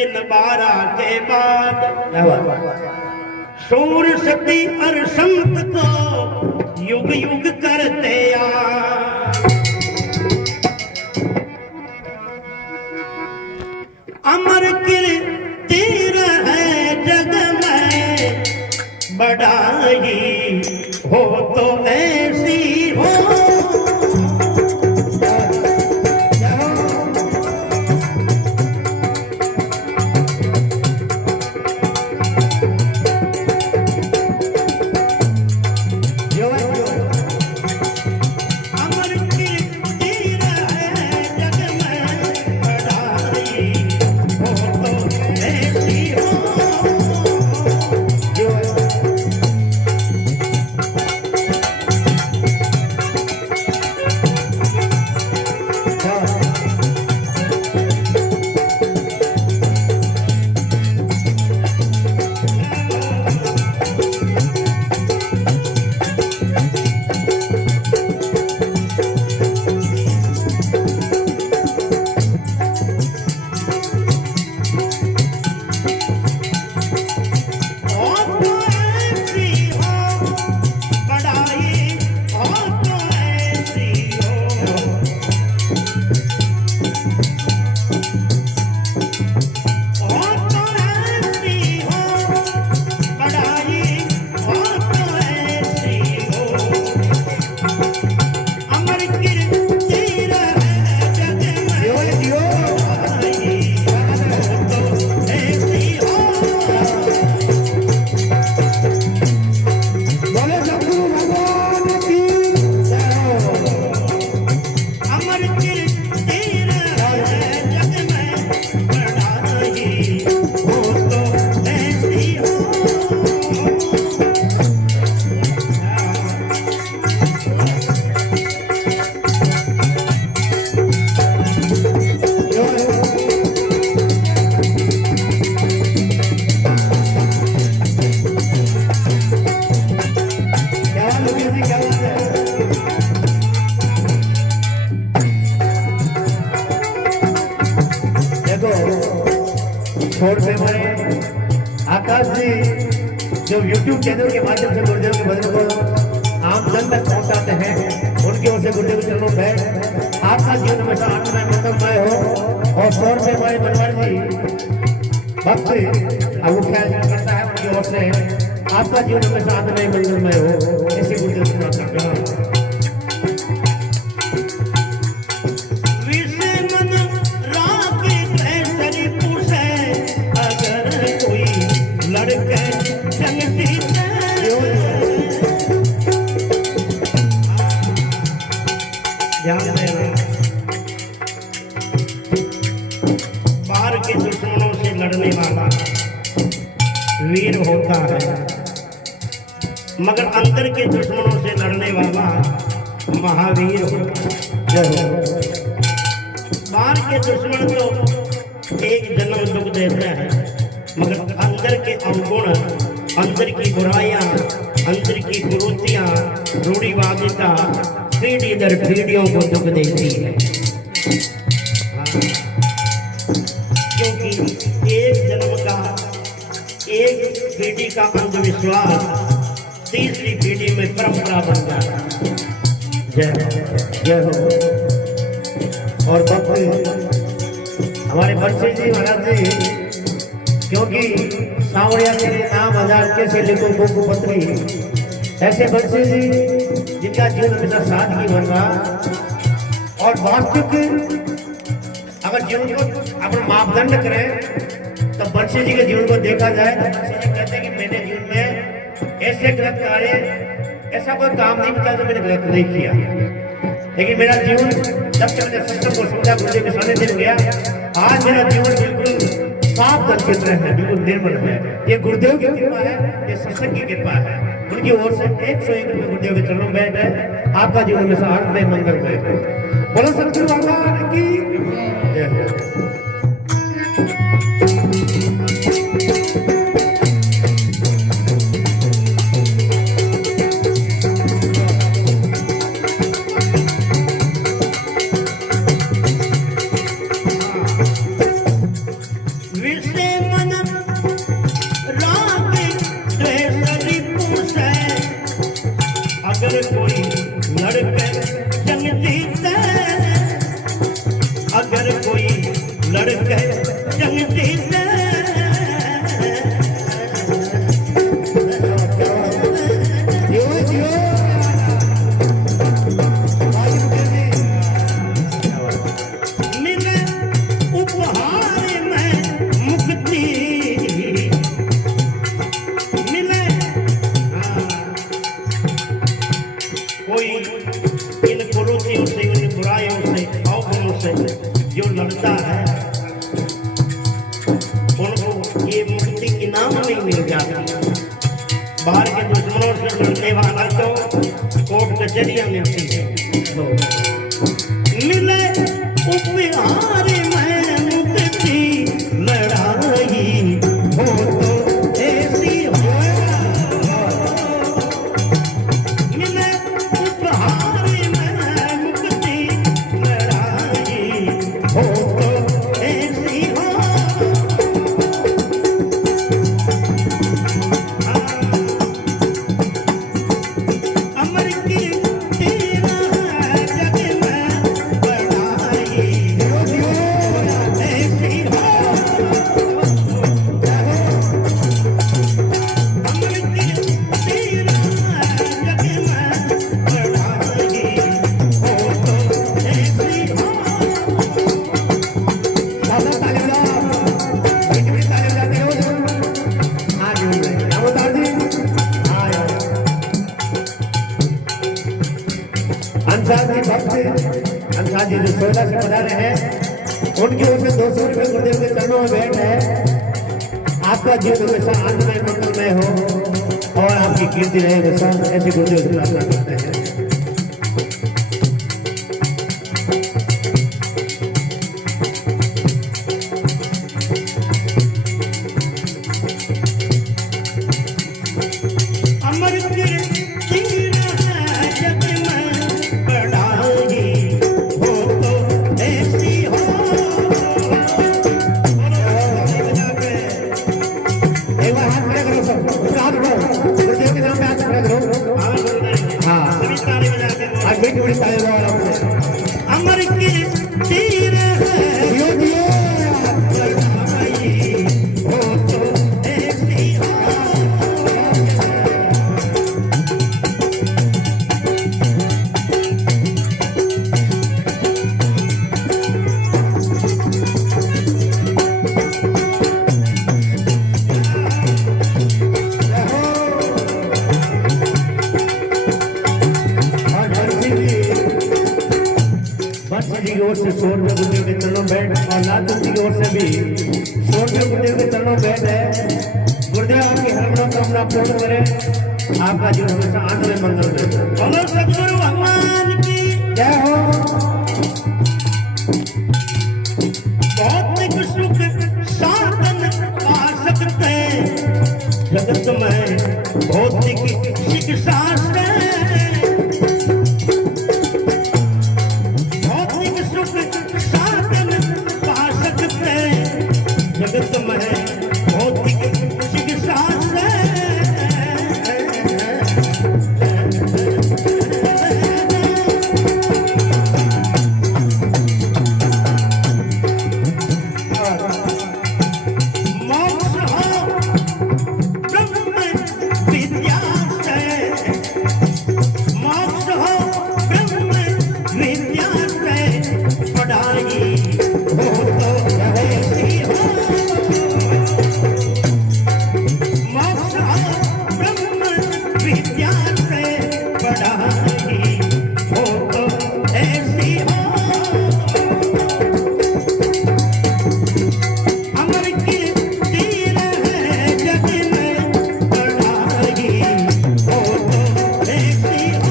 दिन 12 के बाद सूर सती और संत को युग युग करते अमर कीर्ति है जग में बड़ाई हो तो ऐसी हो छोड़ पे हमारे आकाश जी जो YouTube चैनल के माध्यम से गुरुदेव के भजन को आम जन तक पहुंचाते हैं, उनकी ओर से गुरुदेव के चरणों में आपका जीवन हमेशा आनंदमय मंगलमय हो। और 100 रुपये हमारे मनवार जी भक्त अब ख्याल करता है, उनकी ओर से आपका जीवन हमेशा आनंदमय मंगलमय हो, ऐसे गुरुदेव से प्रार्थना करता हूं। बाहर के दुश्मनों से लड़ने वाला वीर होता है, मगर अंदर के दुश्मनों से लड़ने वाला महावीर होता है। बाहर के दुश्मन तो एक जन्म दुख देते हैं, मगर अंदर के अवगुण, अंदर की बुराइयां, अंदर की कुरीतियां, रूढ़िवादिता पीढ़ी दर पीढ़ियों को दुख देती है। क्योंकि एक जन्म का, एक पीढ़ी का अंधविश्वास तीसरी पीढ़ी में परंपरा बन जाता है। जय हो। और भक्त हमारे बंसी जी महाराज जी, क्योंकि सावड़िया के नाम हजार कैसे लिखो गोपू पत्री, ऐसे बंसी जी जिनका जीवन हमेशा सादगी बन रहा। और वास्तविक अगर जीवन को अपना मापदंड करें तो बंसी जी के जीवन को देखा जाए तो बंसी जी कहते हैं कि मैंने जीवन में ऐसे गलत कार्य, ऐसा कोई काम नहीं किया जो मैंने गलत नहीं किया, लेकिन मेरा जीवन जब से मैंने सत्संग को समझा, गुरुदेव के सामने दिन गया, आज मेरा जीवन बिल्कुल साफ दल की तरह है, बिल्कुल निर्मल है। ये गुरुदेव की कृपा है, ये सत्संग की कृपा है। उनकी ओर से 101 रुपये गुरुदेव के चरणों में है। आपका जीवन में आनंदमय मंगलमय हो। बोलो सतगुरु भगवान की जय। विश्व से जो लड़ता है उनको ये मुक्ति इनाम नहीं मिल जाती। बाहर के दुश्मनों से लड़ने वाला तो कोर्ट कचहरियां मिलती है। तो मिले उपहार में मुक्ति लड़ाई हो तो ऐसी हो। मिले उपहार में मुक्ति लड़ाई हो तो ऐसी हो। अमर कीर्ति जग में बढ़ाई ऐसी हो। अमर कीर्ति जग में बढ़ाई हो तो ऐसी हो। दादा तालीम ला बेटी भी तालीम लाते हो हाँ जी नमस्कार जी हाँ यार अंसार जी भक्त अंसार जी जो 16 से बना रहे हैं उनकी ओर से 200 रुपये गुरुदेव के चरणों में भेंट है। आपका जीवन हमेशा आनंदमय मंगलमय हो और आपकी कीर्ति रहे हमेशा, ऐसे गुरुदेव से प्रार्थना करते हैं। अमर कीर्ति जग में बढ़ाई हो तो ऐसी हो। एक बार हाथ खड़े करो सब पूरा हाथ उठाओ गुरुदेव के नाम पे हाथ खड़े करो हाँ सभी ताली बजा के आज बेटी बड़ी ताली बजाओ आपने अमर कीर्ति दियो दियो बढ़ाई हो तो ऐसी हो। और बंसी जी की ओर से 100 रुपये गुरुदेव के चरणों में भेंट और लाल तुलसी की ओर से भी 100 रुपये गुरुदेव के चरणों में भेंट है। गुरुदेव आपकी हर मनोकामना पूर्ण करें, आपका जीवन हमेशा आनंद में मंगल में। बोलो सद्गुरु भगवान की जय हो भौतिक सुख साधन पा सकते जगत में भौतिक शिक्षा से। भौतिक सुख साधन पा सकते जगत में भौतिक शिक्षा से। मोक्ष हो ब्रह्म विद्या से। मोक्ष हो ब्रह्म विद्या से पढ़ाई हो तो ऐसी हो। मोक्ष हो ब्रह्म विद्या से पढ़ाई हो तो ऐसी हो। अमर कीर्ति जग में बढ़ाई हो तो ऐसी हो।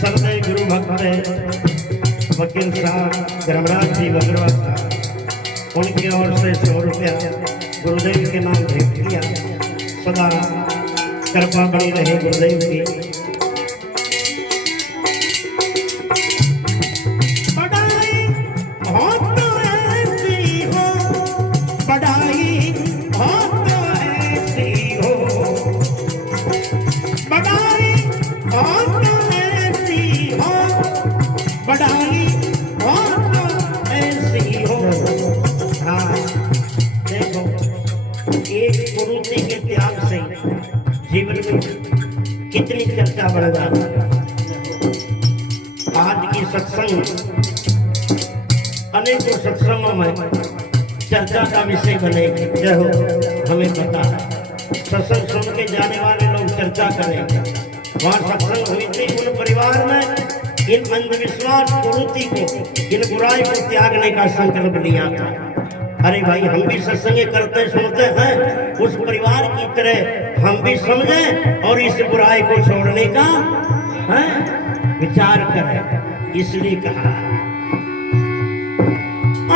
सबने गुरु भक्त वकील साहब धर्मराज जी वगैरह साहब उनकी ओर से 100 रुपया गुरुदेव के नाम भेंट किया। सदा कृपा बनी रहे गुरुदेव की। पढ़ाई हो तो ऐसी हो। पढ़ाई हो तो ऐसी हो। पढ़ाई हो तो ऐसी हो। पढ़ाई हो तो ऐसी हो। चर्चा का विषय बनेगी। जय हो। हमें पता है सत्संग सुन के जाने वाले लोग चर्चा करेंगे। वहाँ सत्संग हुई थी, उन परिवार में इन अंधविश्वास कुरीति को, इन बुराई को त्यागने का संकल्प लिया था। अरे भाई, हम भी सत्संग करते सुनते हैं, उस परिवार की तरह हम भी समझें और इस बुराई को छोड़ने का विचार करें। इसलिए कहा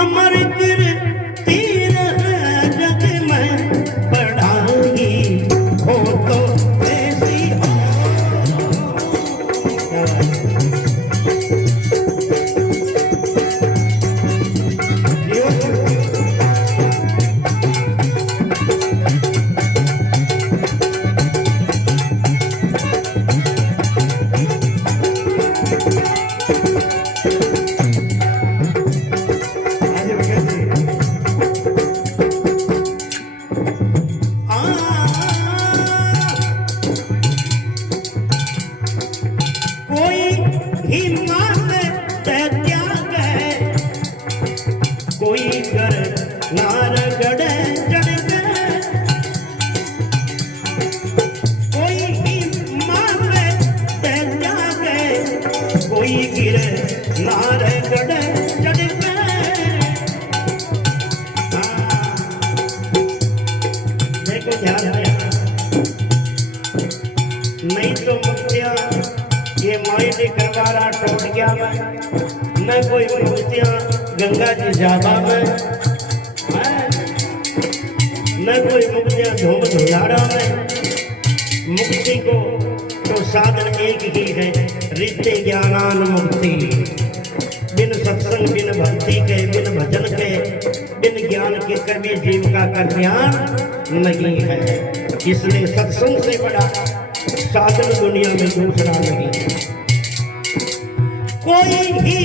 अमर कीर्ति रहे जग में बढ़ाई, हो तो ऐसी हो। कोई कर नार गड़े चढ़ गए, कोई ही मारे त्याग गए, कोई गिरे नार गड़े चढ़ गए। देखो ध्यान है, नहीं तो मुक्तियां ये मायने करवारा टूट गया मैं, न कोई मुक्तियां गंगा जी जाबा में, न कोई मुक्तियां धूम धुलारा में। मुक्ति को तो साधन एक ही है, रिद्धि ज्ञानान मुक्ति। बिन सत्संग, बिन भक्ति के, बिन भजन के, बिन ज्ञान के कभी जीविका का ज्ञान नहीं है। इसलिए सत्संग से बड़ा साधन दुनिया में दूसरा नहीं। कोई ही